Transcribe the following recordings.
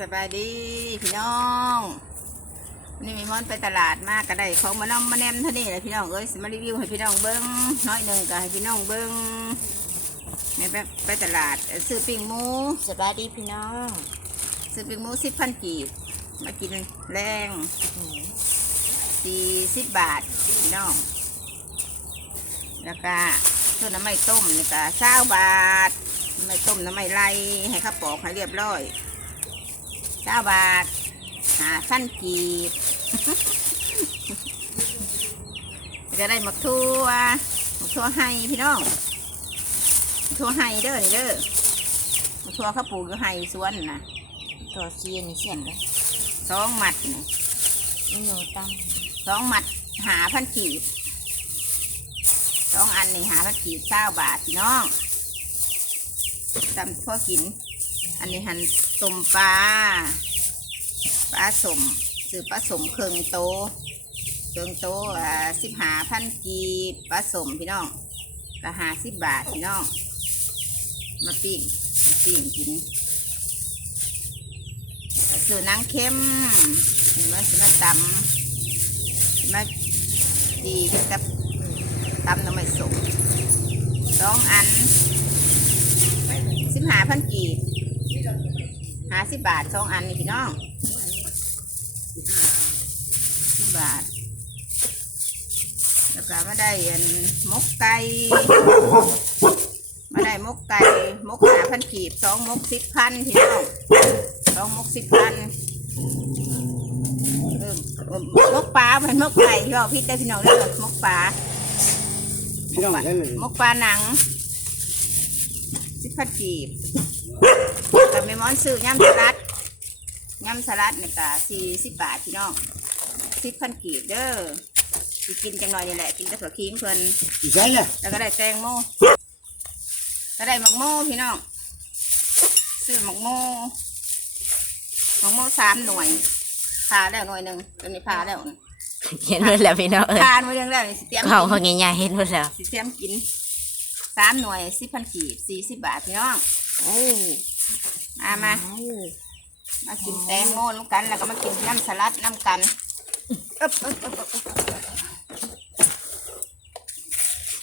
สบายดีพี่น้องนี่มีมอนไปตลาดมากก็ได้ของมาน้อมมาแนมเท่านี้แหละพี่น้องเอ้ยมารีวิวให้พี่น้องเบิ้งน้อยหนึ่งก็ให้พี่น้องเบิ้งนี่ไปไปตลาดซื้อปิ้งหมูสบายดีพี่น้องซื้อปิ้งหมูสิบพันกีบมากินแรงสี่สิบบาทพี่น้อง แล้วก็ส่วนน้ำไม่ต้มนี่ก็เช้าบาท ไม่ต้มน้ำไม่ไล่ให้ข้าปอกให้เรียบร้อย เช้าบาทหาสั้นกีบ จะได้หมักทั่วหมักทั่วให้พี่น้องหมักทั่วให้เด้อนี่เด้อหมักทั่วข้าวปลูกอยู่ให้สวนนะตัวเซียนนี่เสียนเลยสองหมัดนี่นี่หนูตั้งสองหมัดหาพันกีบสองอันนี่หาพันกีบเก้าบาทพี่น้องจำพ่อกิน อันนี้หันสมปลาปลาสมซื้อปลาสมเครื่องโตเครื่องโตอ่าสิบหาพันกีปลาสมพี่น้องราคาสิบบาทพี่น้อง มาปิ้งมาปิ้งกินซื้อนังเค็มมาซื้อมาตำมาดีกับตำน้ำมันสมสองอันสิบหาพันกีบ หาสิบบาทสองอันนี่พี่น้องสิบบาท แล้วก็มาได้อันมกไก่มาได้มกไก่มกหาพันกีบสองมกสิบพันพี่น้องสองมกสิบพันเออมกปลาเป็นมกไก่ที่บอกพี่ได้พี่น้องเรียกมกปลาพี่น้องได้เลยมกปลาหนัง สิบพันกีบกับเมมอนซื้อยำสลัดยำสลัดนี่ก็สี่สิบบาทพี่น้องสิบพันกีบเด้อสิกินจังหน่อยนี่แหละกินแต่ถั่วขิงเพิ่นอีใช่เลยแล้วก็ได้แตงโมก็ได้หมักโมพี่น้องซื้อหมักโมหมักโมสามหน่วยพาแล้วหน่วยหนึ่งตัวนี้พาแล้วนะเห็นหมดแล้วพี่น้องเอ้ยทานไว้เรื่องแล้วนี่สิเตรียมเขากิเขานใหญ่ๆเห็นหมดแล้วสิเตรียมกิน สามหน่วยสิบพันกีบสี่สิบบาทพี่น้องโอ้มามา มากินแตงโมน้ำกันแล้วก็มากินน้ำสลัดน้ำกันอึ๊บอึ๊บอึ๊บอึ๊บอึ๊บ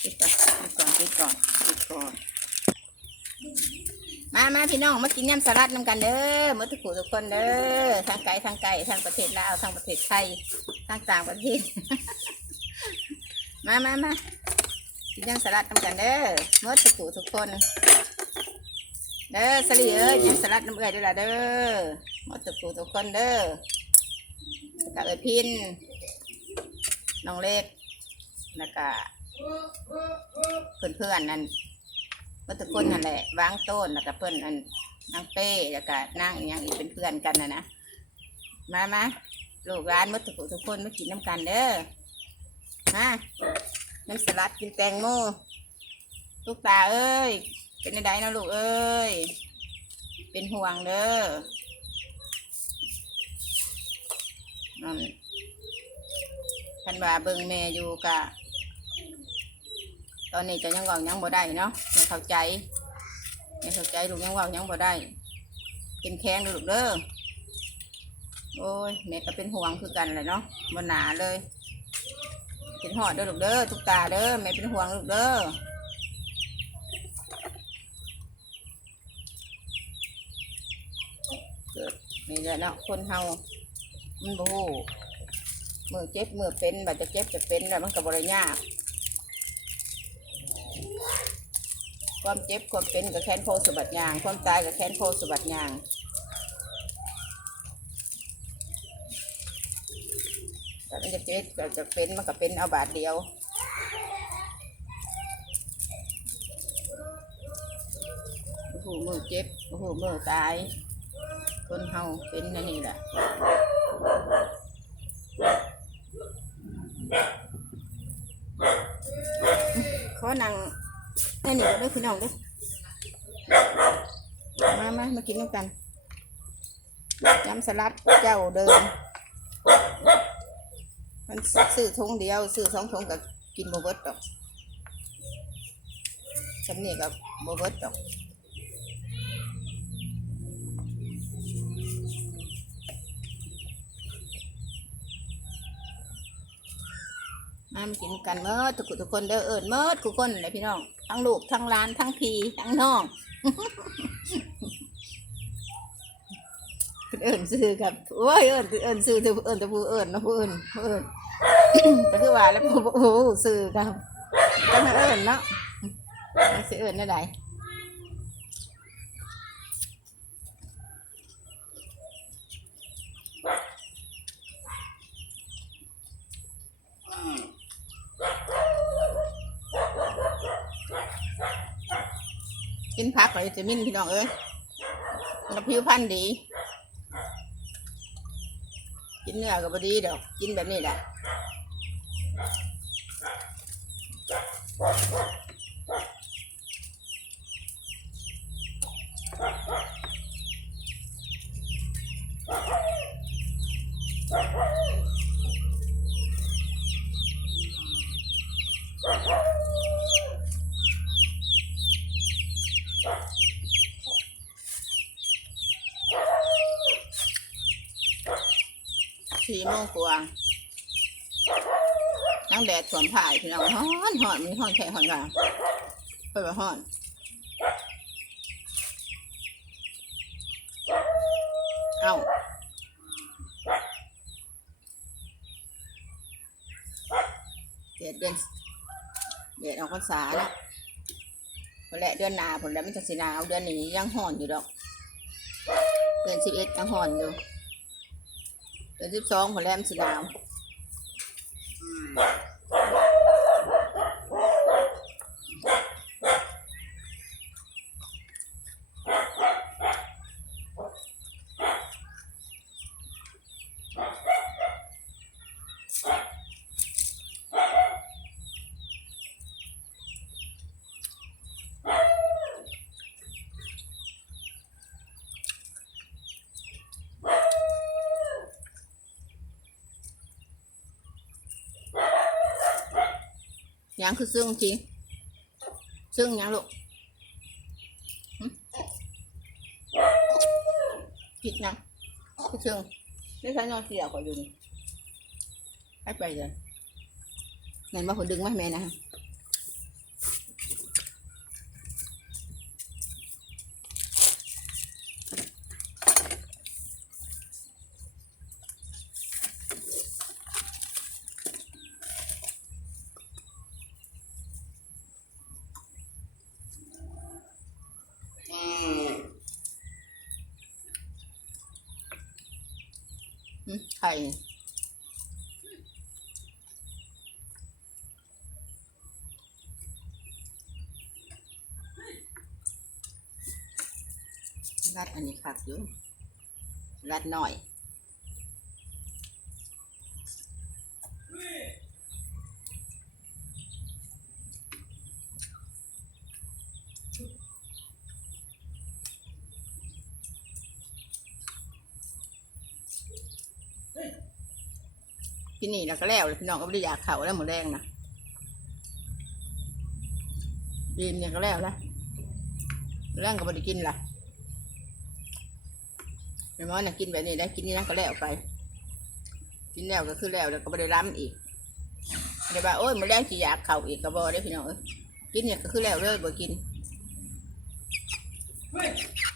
ปิดก่อนปิดก่อนปิดก่อนปิดก่อนมามาพี่น้องมากินน้ำสลัดน้ำกันเด้อหมดทุกผู้ทุกคนเด้อทางไกลทางไกลทางประเทศลาวทางประเทศไทยทางต่างประเทศ มามามา กินน้ำสลัดน้ำกันเด้อหมดทุกผู้ทุกคน เด้อสลีเอ้ยยังสลัดน้ำเอ้ยด้วยล่ะเด้อหมดทุกผู้ทุกคนเด้อแล้วก็เอ้ยพินน้องเล็กแล้วก็เพื่อนเพื่อนๆนั่นหมดทุกคนนั่นแหละวางต้นแล้วก็เพื่อนอันนางเป้แล้วก็นางอย่างอีกเป็นเพื่อนกันนะนะมามาลูกร้านหมดทุกผู้ทุกคนมากินน้ำกันเด้อมา น้ำสลัดกินแตงโมลูกตาเอ้ย เป็นไดนะลูกเอ้ย เป็นห่วงเด้อนั่นท่านว่าเบิ่งแม่อยู่กะ ตอนนี้จะยังเว่ายังบ่ได้เนาะไม่เข้าใจไม่เข้าใจลูกยังเว่ายังบ่ได้เป็นแข้งลูกเด้อโอ้ยแม่ก็เป็นห่วงคือกันเลยเนาะบนหนาเลย เป็นหอดเด้อลูกเด้อทุกตาเด้อแม่เป็นห่วงลูกเด้อเกิดนี่แหละเนาะคนเฮามันบูมือเจ็บมือเป็นบัดจะเจ็บจะเป็นแล้วมันก็บริยากความเจ็บความเป็นกับแค้นโพสบัดยาง ความตายกับแค้นโพสบัดยางแต่มัน จะเจ็บก็จะเป็นมันก็เป็นเอาบาทเดียวโอ้โหมือเจ็บโอ้โหมือตาย คนเฮาเป็นนั่นนี่แหละขอนังนั่นนี่ด้วยพี่น้องด้วยมามามากินน้ำกันยำสลัดเจ้าเดิม มันซื้อทงเดียวซื้อสองทงกับกินโบเบิร์ตดอกสำเนียกับโบเบิร์ตดอกมากินกันเมื่อทุกทุกคนเด้อเอิญเมื่อทุกคนเลยพี่น้อง ทั้งลูก ทั้งร้าน ทั้งพีทั้งน้องเอิญซื้อกับโอ้ยเอิญเอิญซื้อเอิญแต่ผู้เอิญนะปูเอิญผู้เอิญ ก็คือว่าแล้วผู้ผู้ซื้อกับก็มาเอิญเนาะมันสิเอิญได้ไดกินผักเลยจะมินพี่น้องเอ้ยกับผิวพรรณดี กินเนื้อก็บดีดอก กินแบบนี้แหละ สี่โมงกว่า นั่งแดดสวมผ่ายพี่น้องฮ้อนฮ้อนมีฮ้อนแค่ฮ้อนกลางเปิดว่าฮ้อนเอาเดือนเดือนเดือนออกพรรษาเนาะพอแหละเดือนหนาผลแล้วมันจะสีหนาวเดือนนี้ยังห่อนอยู่ดอก เดือนสิบเอ็ดยังห่อนอยู่ เดือนสิบสองผลแล้วมันสีหนาว 嗯、 ยังคือซึ่งจริงซึ่งยังลูกหึผิดนะคือซึ่งไม่ใช่นอนเสียก่อนอยู่นี่ให้ไปเลยไหนมาคนดึงไหมแม่นะฮะหึ ไข่รัดอันนี้คักอยู่รัดหน่อย กิ นี่แล้วก็แล้วพี่น้องก็ไม่ได้อยากเข่าแล้วหมูแดงนะกินเนี่ยก็แล้วละแรงก็ไม่ได้กินละไม่มอนะกินแบบนี้ได้กินนี่นะก็แล้วไป กินแล้วก็คือแล้วแล้วก็ไม่ได้ล้ำอีกเดี๋ยวว่าโอ้ยหมูแดงสิอยากเข่าอีกก็บอได้พี่น้องกินเนี่ยก็คือแล้วเลยบ่กิน ไปกับ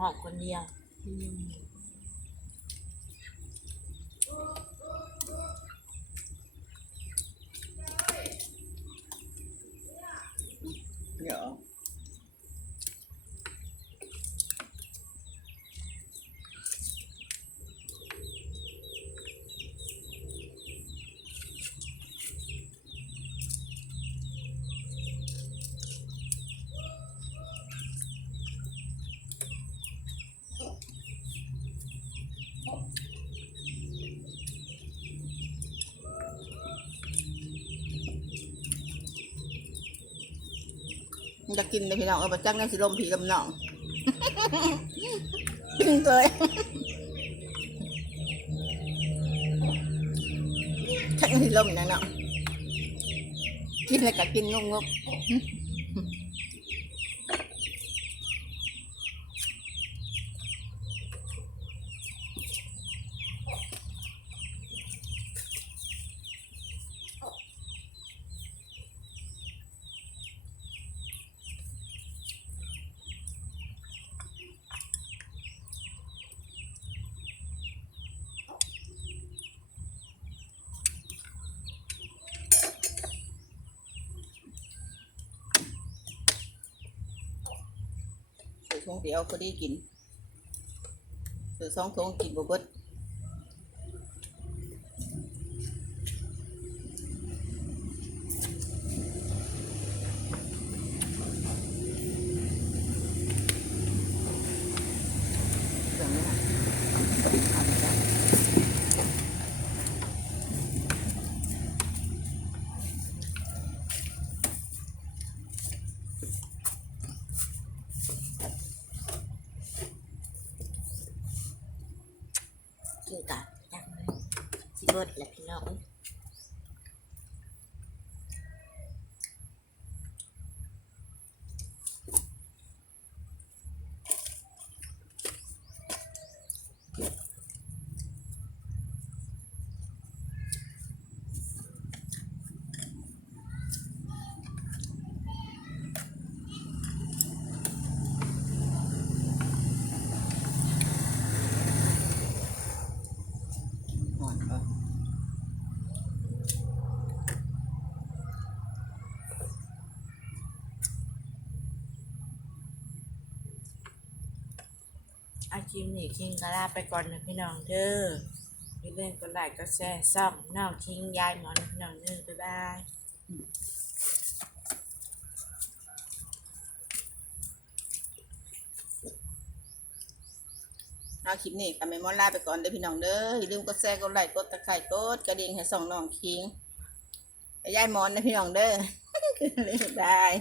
ห้องคนเดียวเจะกินเลยพี่น้องเอาไปรจ้กษ์ในสิลมผีลมน้องปิ้งเลยจักในสิลมนะเนาะกินแล้วก็กินงกง ถุงเดียวก็ดีกินซื้อสองถุงกินบ่เบิดเครื่องนี้นะเอาไปจ้ะ กินกับจังสิเบิดแหละพี่น้อง อ่อนเออ อาคิมนี่คิงก็ลาไปก่อนนะพี่น้องเด้ออย่าลืมกดไลค์กดแชร์ซ่องน้องคิงยายหมอนพี่น้องเด้อบ๊ายบายเอาคลิปนี้กับแม่มอนลาไปก่อนเด้อพี่น้องเด้ออย่าลืมกดแชร์กดไลค์กดตะไคร่กดกระดิ่งให้ส่องน้องคิงให้ยายมอนนะพี่น้องเด้อบ๊ายบาย